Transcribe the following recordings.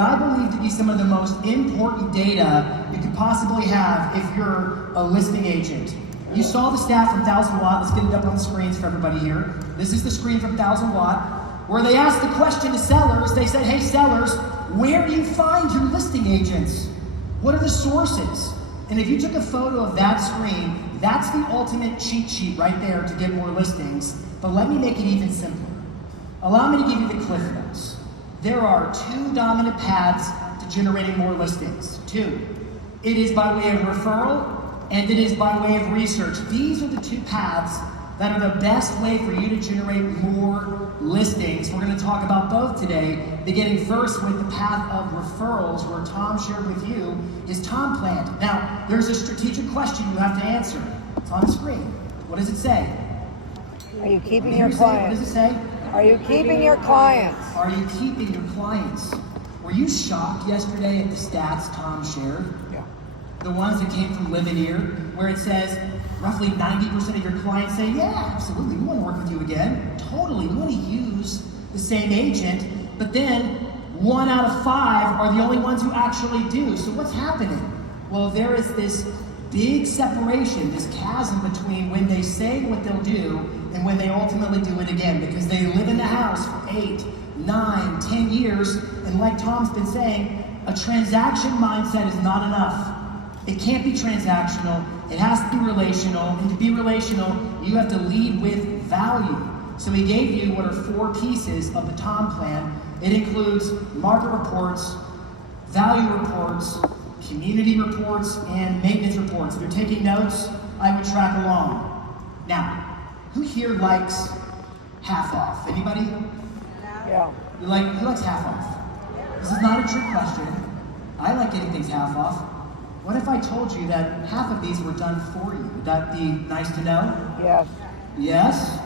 I believe to be some of the most important data you could possibly have if you're a listing agent. You saw the stat from 1000 Watt. Let's get it up on the screens for everybody here. This is the screen from 1000 Watt, where they asked the question to sellers. They said, hey sellers, where do you find your listing agents? What are the sources? And if you took a photo of that screen, that's the ultimate cheat sheet right there to get more listings. But let me make it even simpler. Allow me to give you the cliff notes. There are two dominant paths to generating more listings. Two. It is by way of referral, and it is by way of research. These are the two paths that are the best way for you to generate more listings. We're going to talk about both today, beginning first with the path of referrals, where Tom shared with you his Tom plan. Now, there's a strategic question you have to answer. It's on the screen. What does it say? Are you keeping your clients? What does it say? Are you keeping your clients? Are you keeping your clients? Were you shocked yesterday at the stats Tom shared? Yeah. The ones that came from Live In Ear, where it says roughly 90% of your clients say, yeah, absolutely, we want to work with you again. Totally, we want to use the same agent. But then 1 out of 5 are the only ones who actually do. So what's happening? Well, there is this big separation, this chasm between when they say what they'll do and when they ultimately do it again, because they live in the house for 8, 9, 10 years, and like Tom's been saying, a transaction mindset is not enough. It can't be transactional, it has to be relational, and to be relational, you have to lead with value. So he gave you what are 4 pieces of the Tom plan. It includes market reports, value reports, community reports, and maintenance reports. If you're taking notes, I would track along. Now, who here likes half off? Anybody? Yeah. Who likes half off? This is not a trick question. I like getting things half off. What if I told you that half of these were done for you? Would that be nice to know? Yes. Yes?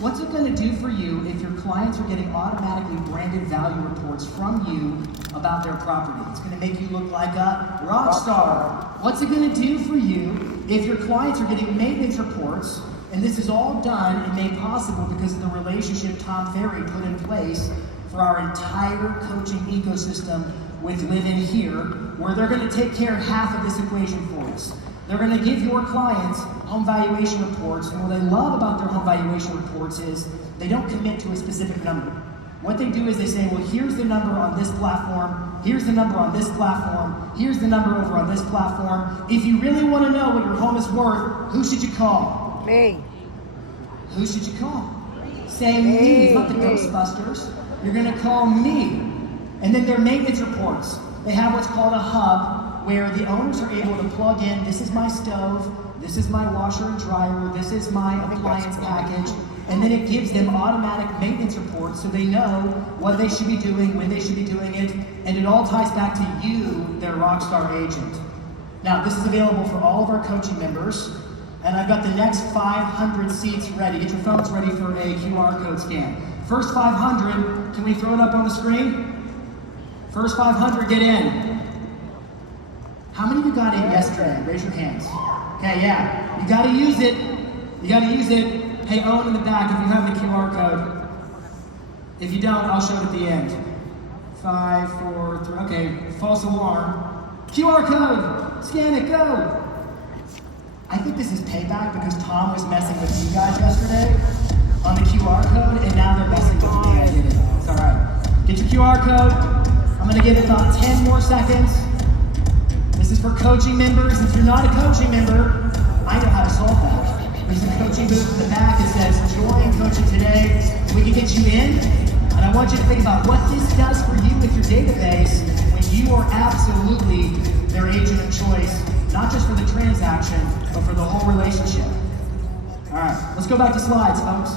What's it going to do for you if your clients are getting automatically branded value reports from you about their property? It's going to make you look like a rock star. What's it going to do for you if your clients are getting maintenance reports? And this is all done and made possible because of the relationship Tom Ferry put in place for our entire coaching ecosystem with Live In Here, where they're going to take care of half of this equation for us. They're going to give your clients home valuation reports, and what I love about their home valuation reports is they don't commit to a specific number. What they do is they say, well, here's the number on this platform, here's the number on this platform, here's the number over on this platform. If you really want to know what your home is worth, who should you call? Me. Who should you call? Say me, not the Ghostbusters. You're going to call me. And then their maintenance reports. They have what's called a hub, where the owners are able to plug in, this is my stove, this is my washer and dryer, this is my appliance package, and then it gives them automatic maintenance reports so they know what they should be doing, when they should be doing it, and it all ties back to you, their rockstar agent. Now, this is available for all of our coaching members, and I've got the next 500 seats ready. Get your phones ready for a QR code scan. First 500, can we throw it up on the screen? First 500, get in. How many of you got in yesterday? Raise your hands. Okay, yeah. You gotta use it. You gotta use it. Hey, Owen in the back, if you have the QR code. If you don't, I'll show it at the end. 5, 4, 3, okay, false alarm. QR code, scan it, go. I think this is payback because Tom was messing with you guys yesterday on the QR code, and now they're messing with me. I did it. It's all right. Get your QR code. I'm gonna give it about 10 more seconds. This is for coaching members. If you're not a coaching member, I know how to solve that. There's a coaching booth in the back that says, join coaching today. We can get you in. And I want you to think about what this does for you with your database when you are absolutely their agent of choice, not just for the transaction, but for the whole relationship. All right, let's go back to slides, folks.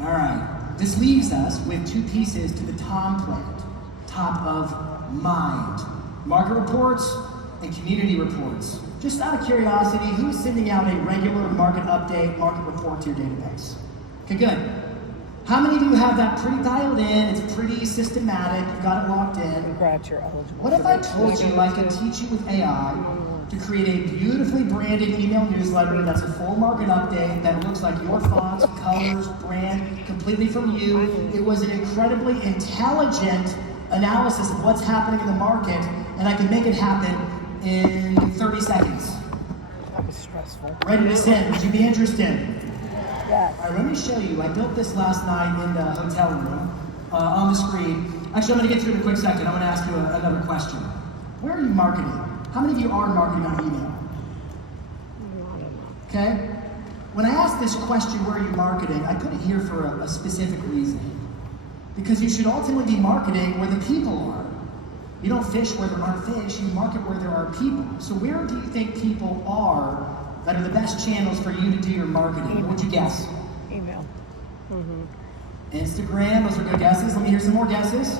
All right, this leaves us with 2 pieces to the Tom plan, top of mind. Market reports and community reports. Just out of curiosity, who is sending out a regular market update, market report to your database? Okay, good. How many of you have that pretty dialed in? It's pretty systematic. You got it locked in. Congrats, you're eligible. What if I told you I could teach you with AI to create a beautifully branded email newsletter that's a full market update that looks like your fonts, colors, brand, completely from you. It was an incredibly intelligent analysis of what's happening in the market, and I can make it happen in 30 seconds. That was stressful. Ready to send. Would you be interested? Yes. All right, let me show you. I built this last night in the hotel room on the screen. Actually, I'm going to get through it in a quick second. I'm going to ask you another question. Where are you marketing? How many of you are marketing on email? Okay? When I asked this question, where are you marketing, I put it here for a specific reason. Because you should ultimately be marketing where the people are. You don't fish where there aren't fish, you market where there are people. So where do you think people are that are the best channels for you to do your marketing? What would you guess? Email. Instagram, those are good guesses. Let me hear some more guesses.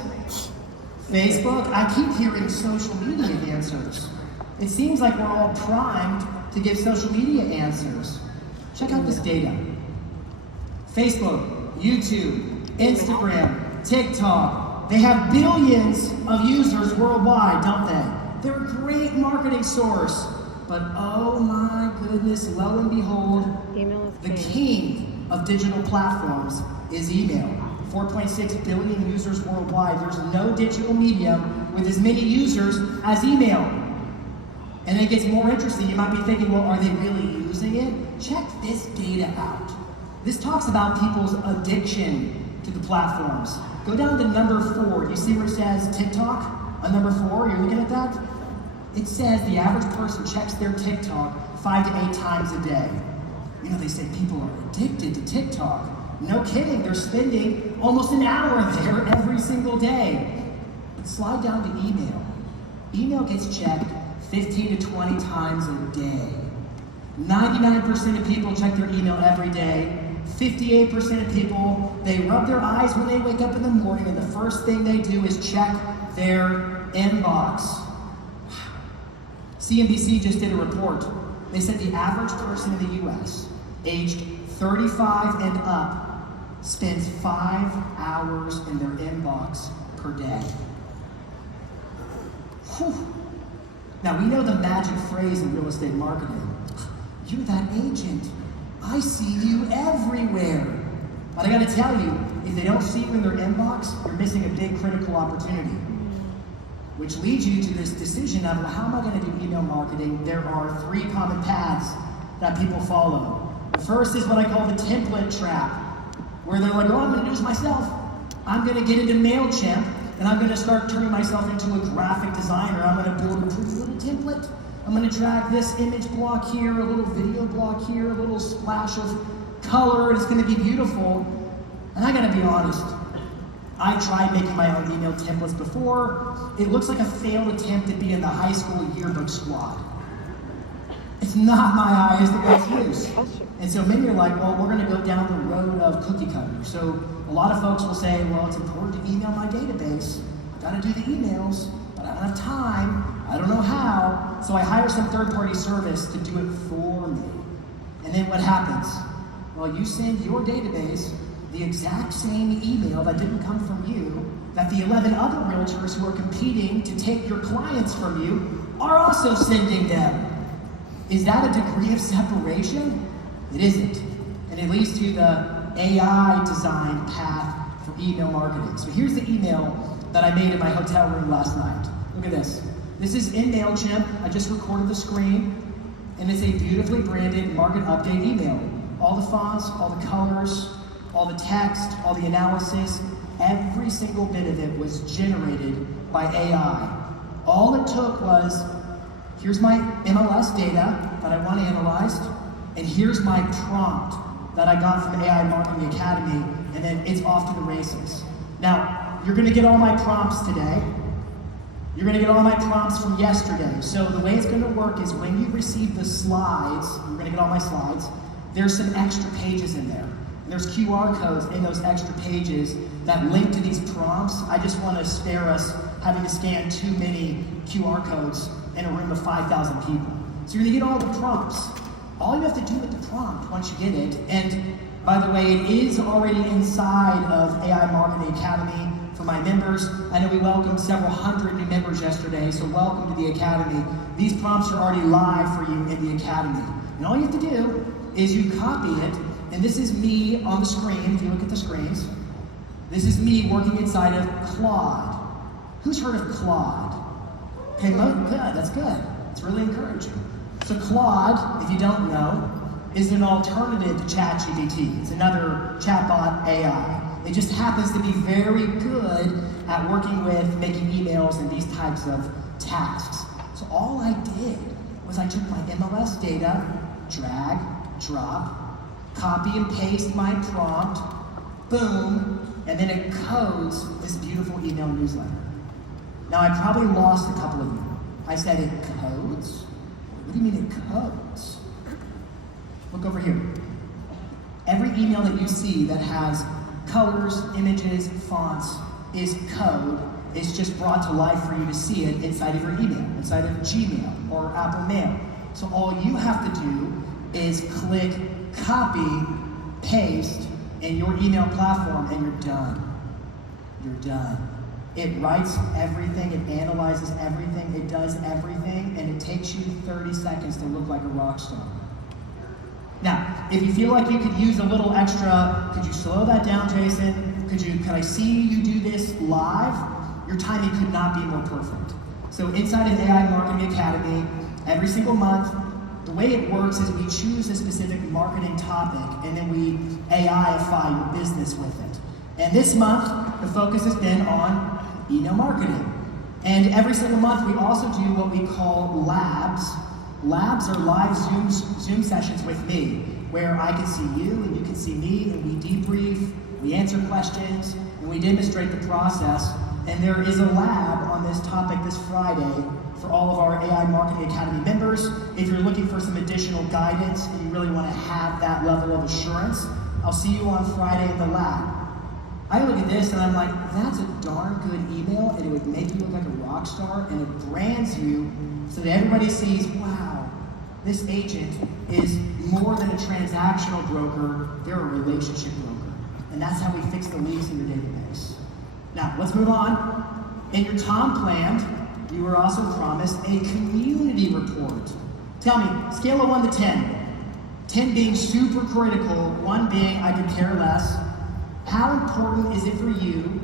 Facebook, I keep hearing social media answers. It seems like we're all primed to give social media answers. Check out this data. Facebook, YouTube, Instagram, TikTok, they have billions of users worldwide, don't they? They're a great marketing source. But oh my goodness, lo and behold, the king of digital platforms is email. 4.6 billion users worldwide. There's no digital medium with as many users as email. And it gets more interesting. You might be thinking, well, are they really using it? Check this data out. This talks about people's addiction to the platforms. Go down to number 4. You see where it says TikTok on number 4? You're looking at that? It says the average person checks their TikTok 5 to 8 times a day. You know, they say people are addicted to TikTok. No kidding, they're spending almost an hour there every single day. But slide down to email. Email gets checked 15 to 20 times a day. 99% of people check their email every day. 58% of people, they rub their eyes when they wake up in the morning, and the first thing they do is check their inbox. CNBC just did a report. They said the average person in the US, aged 35 and up, spends 5 hours in their inbox per day. Whew. Now, we know the magic phrase in real estate marketing. You're that agent. I see you everywhere. But I gotta tell you, if they don't see you in their inbox, you're missing a big critical opportunity. Which leads you to this decision of, well, how am I gonna do email marketing? There are 3 common paths that people follow. The first is what I call the template trap, where they're like, oh, I'm gonna do this myself. I'm gonna get into MailChimp, and I'm gonna start turning myself into a graphic designer. I'm gonna build a pretty little template. I'm gonna drag this image block here, a little video block here, a little splash of color, and it's gonna be beautiful. And I gotta be honest, I tried making my own email templates before. It looks like a failed attempt to be in the high school yearbook squad. It's not my eyes the best use. And so many are like, well, we're gonna go down the road of cookie cutter. So a lot of folks will say, well, it's important to email my database. I gotta do the emails, but I don't have time. I don't know how. So I hire some third-party service to do it for me. And then what happens? Well, you send your database the exact same email that didn't come from you, that the 11 other realtors who are competing to take your clients from you are also sending them. Is that a degree of separation? It isn't. And it leads to the AI design path for email marketing. So here's the email that I made in my hotel room last night. Look at this. This is in MailChimp. I just recorded the screen, and it's a beautifully branded market update email. All the fonts, all the colors, all the text, all the analysis, every single bit of it was generated by AI. All it took was, here's my MLS data that I want analyzed, and here's my prompt that I got from AI Marketing Academy, and then it's off to the races. Now, you're gonna get all my prompts today. You're gonna get all my prompts from yesterday. So the way it's gonna work is when you receive the slides, you're gonna get all my slides, there's some extra pages in there. And there's QR codes in those extra pages that link to these prompts. I just wanna spare us having to scan too many QR codes in a room of 5,000 people. So you're gonna get all the prompts. All you have to do with the prompt once you get it, and by the way, it is already inside of AI Marketing Academy for my members. I know we welcomed several hundred new members yesterday, so welcome to the Academy. These prompts are already live for you in the Academy. And all you have to do is you copy it, and this is me on the screen, if you look at the screens. This is me working inside of Claude. Who's heard of Claude? Okay, good, that's good. It's really encouraging. So Claude, if you don't know, is an alternative to ChatGPT. It's another chatbot AI. It just happens to be very good at working with making emails and these types of tasks. So all I did was I took my MLS data, drag, drop, copy and paste my prompt, boom, and then it codes this beautiful email newsletter. Now I probably lost a couple of you. I said it codes? What do you mean it codes? Look over here. Every email that you see that has colors, images, fonts is code. It's just brought to life for you to see it inside of your email, inside of Gmail or Apple Mail. So all you have to do is click copy, paste in your email platform, and you're done. You're done. It writes everything, it analyzes everything, it does everything, and it takes you 30 seconds to look like a rock star. Now, if you feel like you could use a little extra, could you slow that down, Jason? Could I see you do this live? Your timing could not be more perfect. So inside of AI Marketing Academy, every single month, the way it works is we choose a specific marketing topic and then we AI-ify your business with it. And this month, the focus has been on email marketing. And every single month, we also do what we call labs. Labs are live Zoom sessions with me, where I can see you and you can see me, and we debrief, we answer questions, and we demonstrate the process. And there is a lab on this topic this Friday for all of our AI Marketing Academy members. If you're looking for some additional guidance and you really want to have that level of assurance, I'll see you on Friday in the lab. I look at this and I'm like, that's a darn good email, and it would make you look like a rock star, and it brands you so that everybody sees, wow, this agent is more than a transactional broker, they're a relationship broker. And that's how we fix the leads in your database. Now, let's move on. In your Tom plan, you were also promised a community report. Tell me, scale of 1 to 10. 10 being super critical, 1 being I could care less. How important is it for you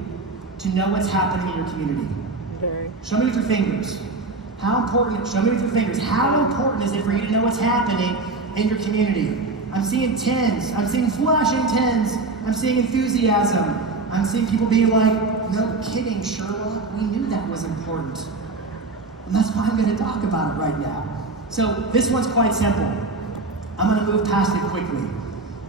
to know what's happening in your community? Very. Show me with your fingers. Show me with your fingers. How important is it for you to know what's happening in your community? I'm seeing 10s. I'm seeing flashing 10s. I'm seeing enthusiasm. I'm seeing people being like, no kidding, Sherlock. We knew that was important. And that's why I'm going to talk about it right now. So this one's quite simple. I'm going to move past it quickly.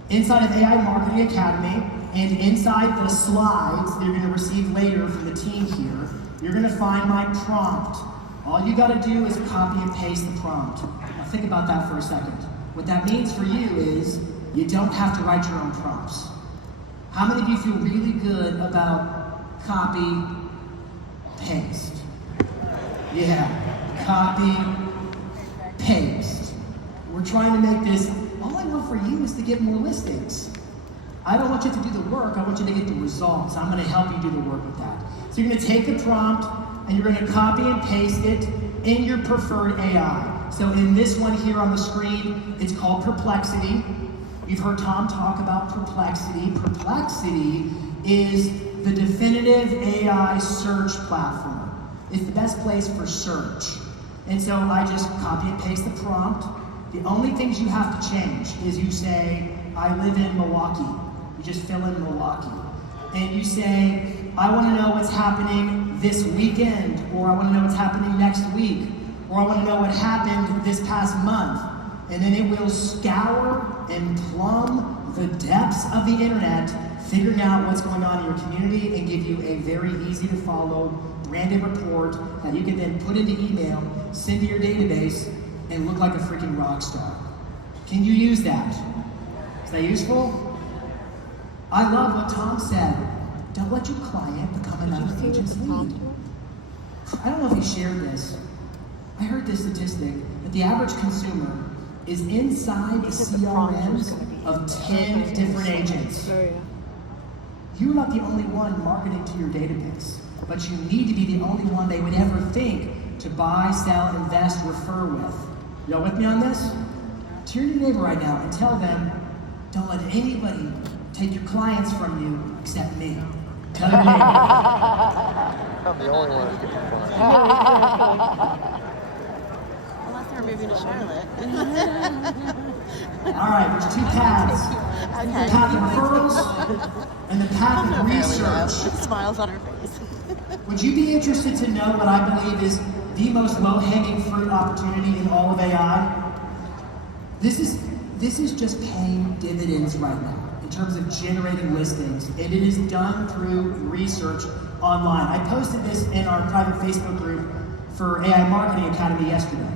Inside of AI Marketing Academy, and inside the slides that you're going to receive later from the team here, you're going to find my prompt. All you got to do is copy and paste the prompt. Now think about that for a second. What that means for you is you don't have to write your own prompts. How many of you feel really good about copy, paste? Yeah, copy, paste. We're trying to make this, all I want for you is to get more listings. I don't want you to do the work, I want you to get the results. I'm going to help you do the work with that. So you're going to take the prompt and you're going to copy and paste it in your preferred AI. So in this one here on the screen, it's called Perplexity. You've heard Tom talk about Perplexity. Perplexity is the definitive AI search platform. It's the best place for search. And so I just copy and paste the prompt. The only things you have to change is you say, I live in Milwaukee. You just fill in Milwaukee. And you say, I want to know what's happening this weekend, or I want to know what's happening next week, or I want to know what happened this past month. And then it will scour and plumb the depths of the internet, figuring out what's going on in your community and give you a very easy to follow branded report that you can then put into email, send to your database, and look like a freaking rock star. Can you use that? Is that useful? I love what Tom said. Don't let your client become another agent's lead. I don't know if he shared this. I heard this statistic that the average consumer is inside a CRM of 10 different agents. You're not the only one marketing to your database, but you need to be the only one they would ever think to buy, sell, invest, refer with. Y'all with me on this? Turn to your neighbor right now and tell them, don't let anybody take your clients from you except me. Tell your neighbor. I'm the only one that's getting Unless they're moving to Charlotte. All right, there's two paths. Okay. The path of referrals and the path of research. Smiles on her face. Would you be interested to know what I believe is the most low-hanging fruit opportunity in all of AI? This is just paying dividends right now in terms of generating listings, and it is done through research online. I posted this in our private Facebook group for AI Marketing Academy yesterday.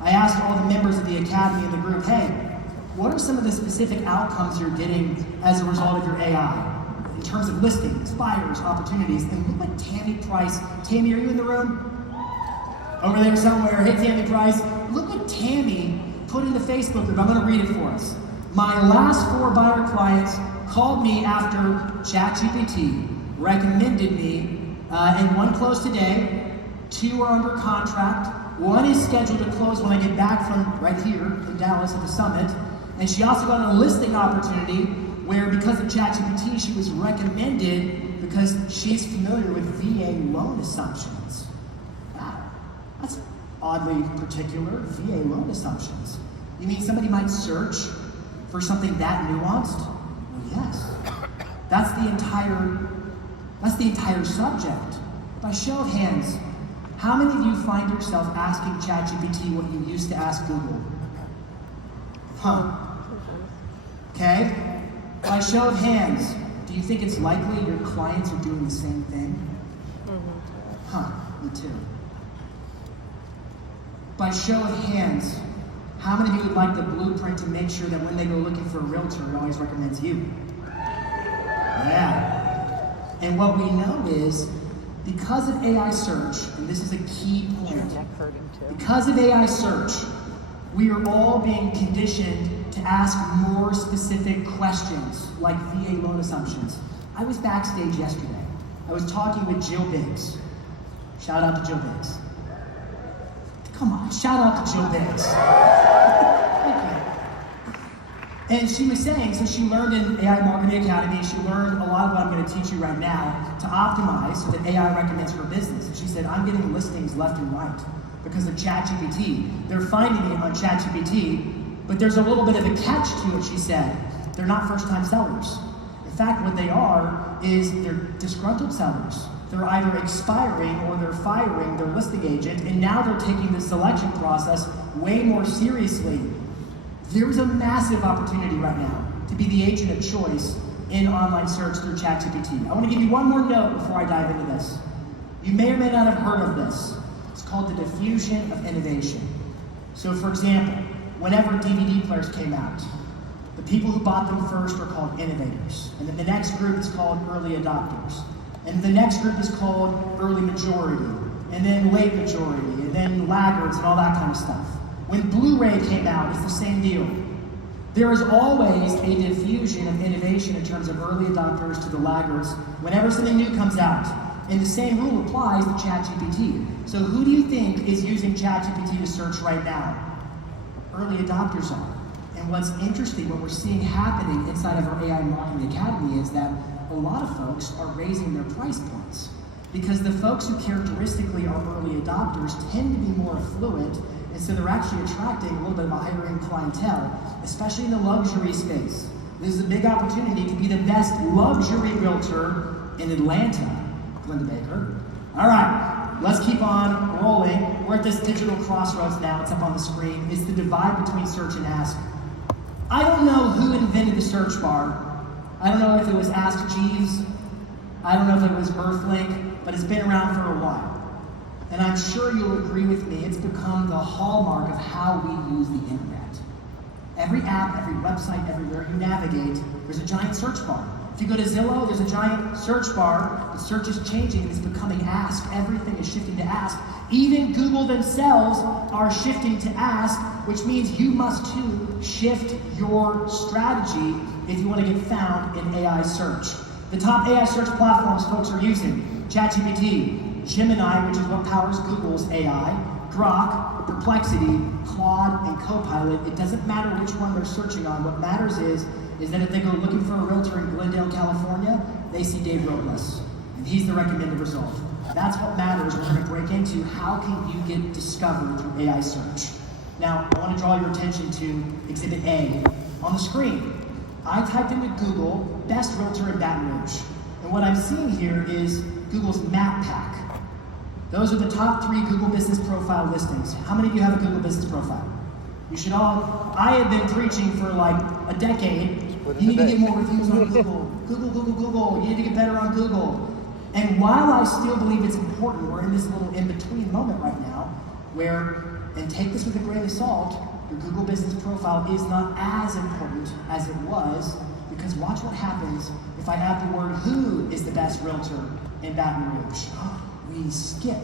I asked all the members of the academy in the group, hey, what are some of the specific outcomes you're getting as a result of your AI? In terms of listings, buyers, opportunities, and look what Tammy Price, Tammy, are you in the room? Over there somewhere, hey Tammy Price, look what Tammy put in the Facebook group. I'm gonna read it for us. My last 4 buyer clients called me after ChatGPT recommended me, and 1 closed today, 2 are under contract, 1 is scheduled to close when I get back from right here in Dallas at the summit, and she also got a listing opportunity where because of ChatGPT, she was recommended because she's familiar with VA loan assumptions. Wow, that's oddly particular, VA loan assumptions. You mean somebody might search for something that nuanced? Well, yes. That's the entire subject. By show of hands, how many of you find yourself asking ChatGPT what you used to ask Google? Huh. Okay? By show of hands, do you think it's likely your clients are doing the same thing? Huh, me too. By show of hands, how many of you would like the blueprint to make sure that when they go looking for a realtor, it always recommends you? Yeah. And what we know is, because of AI search, and this is a key point, because of AI search, we are all being conditioned to ask more specific questions, like VA loan assumptions. I was backstage yesterday. I was talking with Jill Biggs. Shout out to Jill Biggs. Come on, shout out to Jill Biggs. Thank you. And she was saying, so she learned in AI Marketing Academy, she learned a lot of what I'm going to teach you right now to optimize so that AI recommends her business. And she said, I'm getting listings left and right because of ChatGPT. They're finding me on ChatGPT, but there's a little bit of a catch to it, she said. They're not first-time sellers. In fact, what they are is they're disgruntled sellers. They're either expiring or they're firing their listing agent, and now they're taking the selection process way more seriously. There's a massive opportunity right now to be the agent of choice in online search through ChatGPT. I want to give you one more note before I dive into this. You may or may not have heard of this. It's called the diffusion of innovation. So for example, whenever DVD players came out, the people who bought them first are called innovators. And then the next group is called early adopters. And the next group is called early majority. And then late majority. And then laggards and all that kind of stuff. When Blu-ray came out, it's the same deal. There is always a diffusion of innovation in terms of early adopters to the laggards whenever something new comes out. And the same rule applies to ChatGPT. So who do you think is using ChatGPT to search right now? Early adopters are. And what's interesting, what we're seeing happening inside of our AI Marketing Academy is that a lot of folks are raising their price points. Because the folks who characteristically are early adopters tend to be more affluent, and so they're actually attracting a little bit of a higher end clientele, especially in the luxury space. This is a big opportunity to be the best luxury realtor in Atlanta, Glenda Baker. All right, let's keep on rolling. We're at this digital crossroads now. It's up on the screen. It's the divide between search and ask. I don't know who invented the search bar. I don't know if it was Ask Jeeves. I don't know if it was Earthlink, but it's been around for a while. And I'm sure you'll agree with me, it's become the hallmark of how we use the internet. Every app, every website, everywhere you navigate, there's a giant search bar. If you go to Zillow, there's a giant search bar. The search is changing, it's becoming Ask. Everything is shifting to Ask. Even Google themselves are shifting to Ask, which means you must too shift your strategy if you want to get found in AI search. The top AI search platforms folks are using: ChatGPT, Gemini, which is what powers Google's AI, Grok, Perplexity, Claude, and Copilot. It doesn't matter which one they're searching on. What matters is that if they go looking for a realtor in Glendale, California, they see Dave Robles. and he's the recommended result. That's what matters. We're going to break into how can you get discovered through AI search. Now, I want to draw your attention to Exhibit A on the screen. I typed into Google, best realtor in Baton Rouge. And what I'm seeing here is Google's map pack. Those are the top 3 Google Business Profile listings. How many of you have a Google Business Profile? You should all. I have been preaching for like a decade. You need to get more reviews on Google. Google. You need to get better on Google. And while I still believe it's important, we're in this little in-between moment right now where, and take this with a grain of salt, your Google Business Profile is not as important as it was, because watch what happens if I add the word who is the best realtor in Baton Rouge. We skip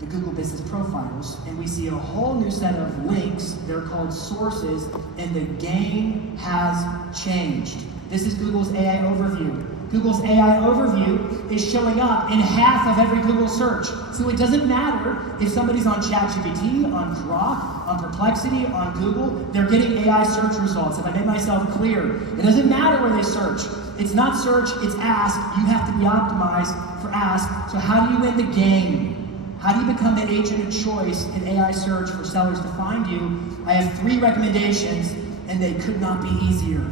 the Google Business Profiles and we see a whole new set of links. They're called sources, and the game has changed. This is Google's AI overview. Google's AI overview is showing up in half of every Google search. So it doesn't matter if somebody's on ChatGPT, on Grok, on Perplexity, on Google, they're getting AI search results. If I made myself clear, it doesn't matter where they search. It's not search, it's ask. You have to be optimized for ask. So how do you win the game? How do you become the agent of choice in AI search for sellers to find you? I have 3 recommendations, and they could not be easier.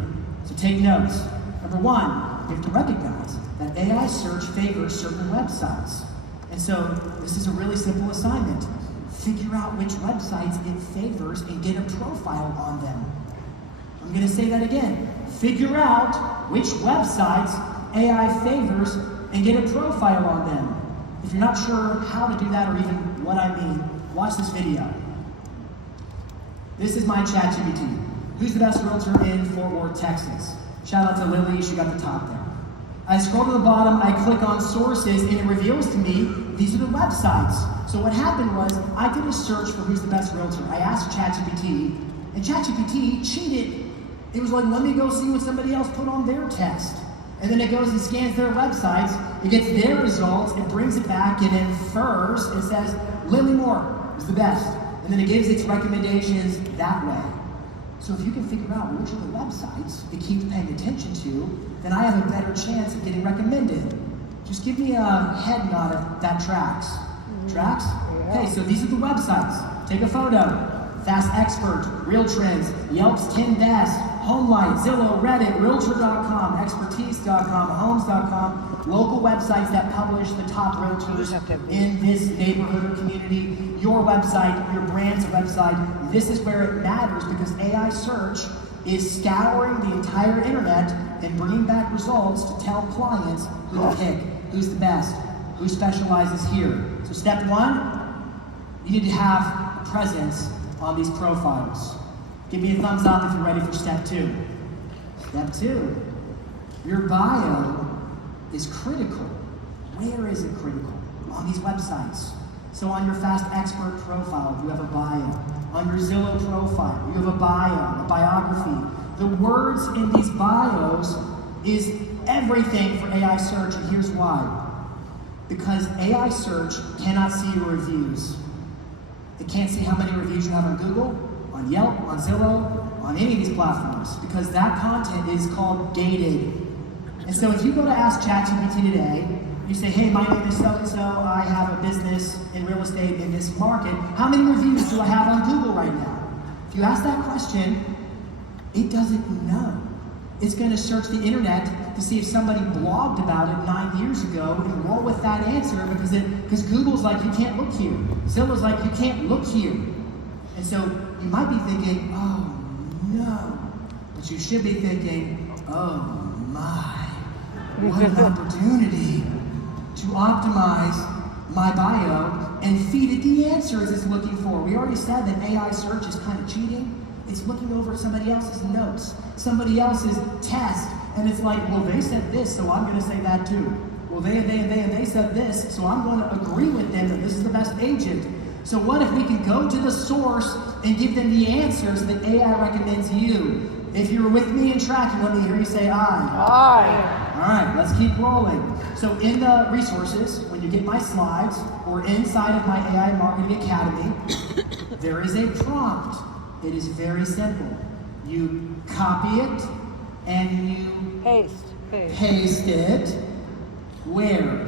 So take notes. Number 1, you have to recognize that AI search favors certain websites. And so this is a really simple assignment. Figure out which websites it favors and get a profile on them. I'm going to say that again. Figure out which websites AI favors and get a profile on them. If you're not sure how to do that or even what I mean, watch this video. This is my ChatGPT. Who's the best realtor in Fort Worth, Texas? Shout out to Lily, she got the top there. I scroll to the bottom, I click on sources, and it reveals to me these are the websites. So what happened was I did a search for who's the best realtor. I asked ChatGPT, and ChatGPT cheated. It was like, let me go see what somebody else put on their test. And then it goes and scans their websites, it gets their results, it brings it back, it infers, it says, Lily Moore is the best. And then it gives its recommendations that way. So if you can figure out which of the websites it keeps paying attention to, then I have a better chance of getting recommended. Just give me a head nod if that tracks. Tracks? Yeah. Okay, so these are the websites. Take a photo. Fast Expert, Real Trends, Yelp's 10 Best, Homelight, Zillow, Reddit, Realtor.com, Expertise.com, Homes.com, local websites that publish the top realtors in this neighborhood or community. Your website, your brand's website, this is where it matters because AI search is scouring the entire internet and bringing back results to tell clients who to pick, who's the best, who specializes here. So step 1, you need to have a presence on these profiles. Give me a thumbs up if you're ready for step 2. Step 2, your bio is critical. Where is it critical? On these websites. So on your Fast Expert profile, you have a bio. On your Zillow profile, you have a bio, a biography. The words in these bios is everything for AI search, and here's why. Because AI search cannot see your reviews. It can't see how many reviews you have on Google, on Yelp, on Zillow, on any of these platforms, because that content is called gated. And so if you go to ask ChatGPT today, you say, hey, my name is so-and-so, I have a business in real estate in this market. How many reviews do I have on Google right now? If you ask that question, it doesn't know. It's going to search the internet to see if somebody blogged about it 9 years ago and roll with that answer because Google's like, you can't look here. Zillow's like, you can't look here. And so you might be thinking, oh no. But you should be thinking, oh my, what an opportunity to optimize my bio and feed it the answers it's looking for. We already said that AI search is kind of cheating. It's looking over somebody else's notes, somebody else's test, and it's like, well, they said this, so I'm going to say that too. Well, they said this, so I'm going to agree with them that this is the best agent. So what if we can go to the source and give them the answers that AI recommends you? If you're with me and tracking, let me hear you say aye. Aye. All right, let's keep rolling. So in the resources, when you get my slides, or inside of my AI Marketing Academy, there is a prompt. It is very simple. You copy it and you Paste. paste it Where?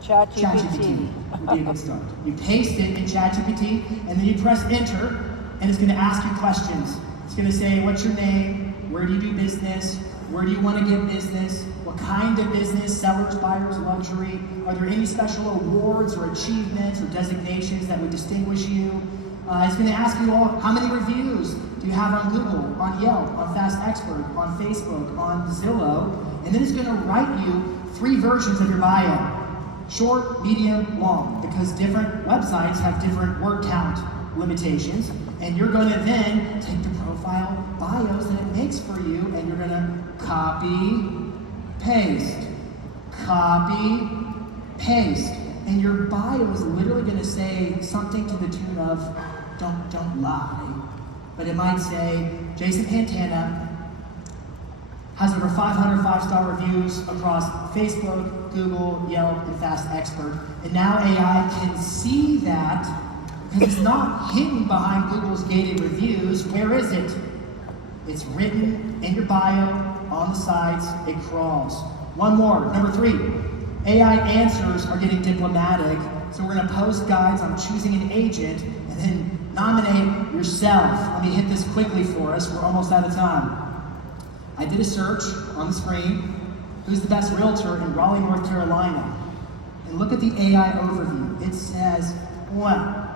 ChatGPT would be a good start. You paste it in ChatGPT, and then you press enter, and it's going to ask you questions. It's going to say, what's your name? Where do you do business? Where do you want to get business? What kind of business? Sellers, buyers, luxury? Are there any special awards or achievements or designations that would distinguish you? It's going to ask you all, how many reviews do you have on Google, on Yelp, on Fast Expert, on Facebook, on Zillow? And then it's going to write you 3 versions of your bio. Short, medium, long, because different websites have different word count limitations, and you're going to then take the profile bios that it makes for you, and you're going to copy, paste, and your bio is literally going to say something to the tune of, don't lie, but it might say, Jason Pantana has over 500 5-star reviews across Facebook, Google, Yelp, and Fast Expert. And now AI can see that because it's not hidden behind Google's gated reviews. Where is it? It's written in your bio, on the sides, it crawls. One more, number 3. AI answers are getting diplomatic, so we're going to post guides on choosing an agent and then nominate yourself. Let me hit this quickly for us. We're almost out of time. I did a search on the screen. Who's the best realtor in Raleigh, North Carolina? And look at the AI overview. It says, well,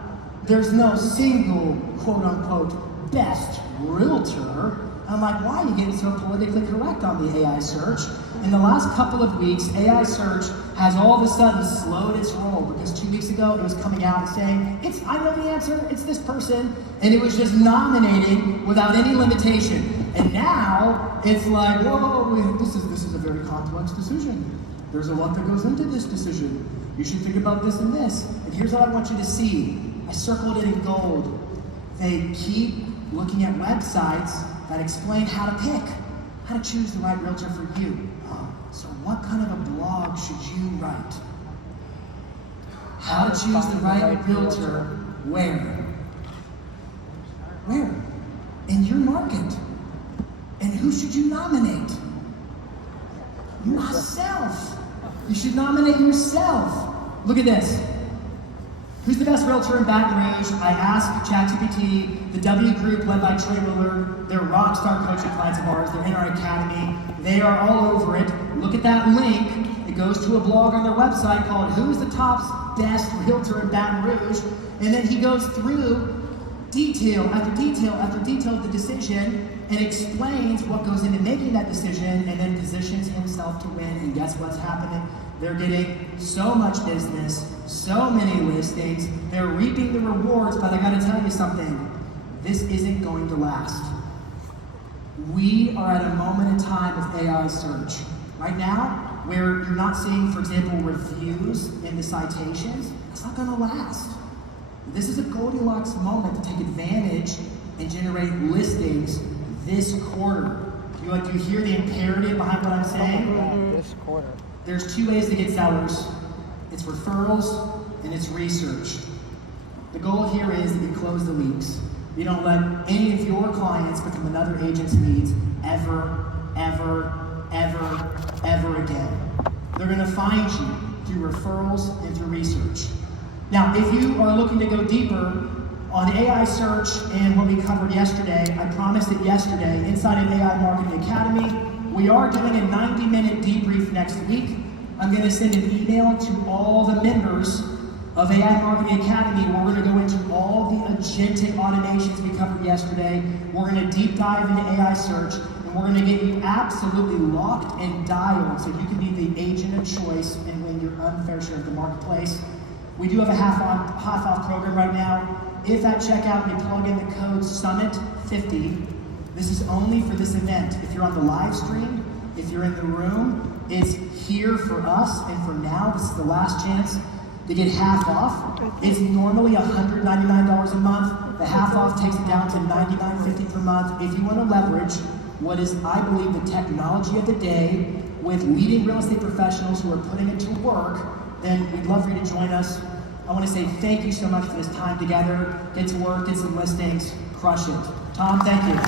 there's no single quote-unquote best realtor. I'm like, why are you getting so politically correct on the AI search? In the last couple of weeks, AI search has all of a sudden slowed its roll because 2 weeks ago it was coming out and saying, I know the answer, it's this person, and it was just nominating without any limitation. And now it's like, whoa, this is a very complex decision. There's a lot that goes into this decision. You should think about this and this. And here's what I want you to see. I circled it in gold. They keep looking at websites that explain how to pick, how to choose the right realtor for you. So what kind of a blog should you write? How to choose the right realtor where? Where? In your market. And who should you nominate? Yourself. You should nominate yourself. Look at this. Who's the best realtor in Baton Rouge? I asked ChatGPT, the W Group led by Trey Willard. They're rock star coaching clients of ours. They're in our academy. They are all over it. Look at that link. It goes to a blog on their website called Who's the Top Best Realtor in Baton Rouge? And then he goes through detail after detail after detail of the decision and explains what goes into making that decision and then positions himself to win. And guess what's happening? They're getting so much business, so many listings, they're reaping the rewards, but I gotta tell you something, this isn't going to last. We are at a moment in time of AI search. Right now, where you're not seeing, for example, reviews in the citations, it's not gonna last. This is a Goldilocks moment to take advantage and generate listings this quarter. Do you hear the imperative behind what I'm saying? This quarter. There's 2 ways to get sellers. It's referrals and it's research. The goal here is that you close the leaks. You don't let any of your clients become another agent's leads ever, ever, ever, ever again. They're gonna find you through referrals and through research. Now, if you are looking to go deeper on AI search and what we covered yesterday, I promised it yesterday, inside of AI Marketing Academy, we are doing a 90-minute debrief next week. I'm going to send an email to all the members of AI Marketing Academy where we're going to go into all the agentic automations we covered yesterday. We're going to deep dive into AI search, and we're going to get you absolutely locked and dialed so you can be the agent of choice and win your unfair share of the marketplace. We do have a half off program right now. If at checkout you plug in the code SUMMIT50, this is only for this event. If you're on the live stream, if you're in the room, it's here for us, and for now, this is the last chance to get half off. It's normally $199 a month. The half off takes it down to $99.50 per month. If you want to leverage what is, I believe, the technology of the day with leading real estate professionals who are putting it to work, then we'd love for you to join us. I want to say thank you so much for this time together. Get to work, get some listings, crush it. Tom, thank you.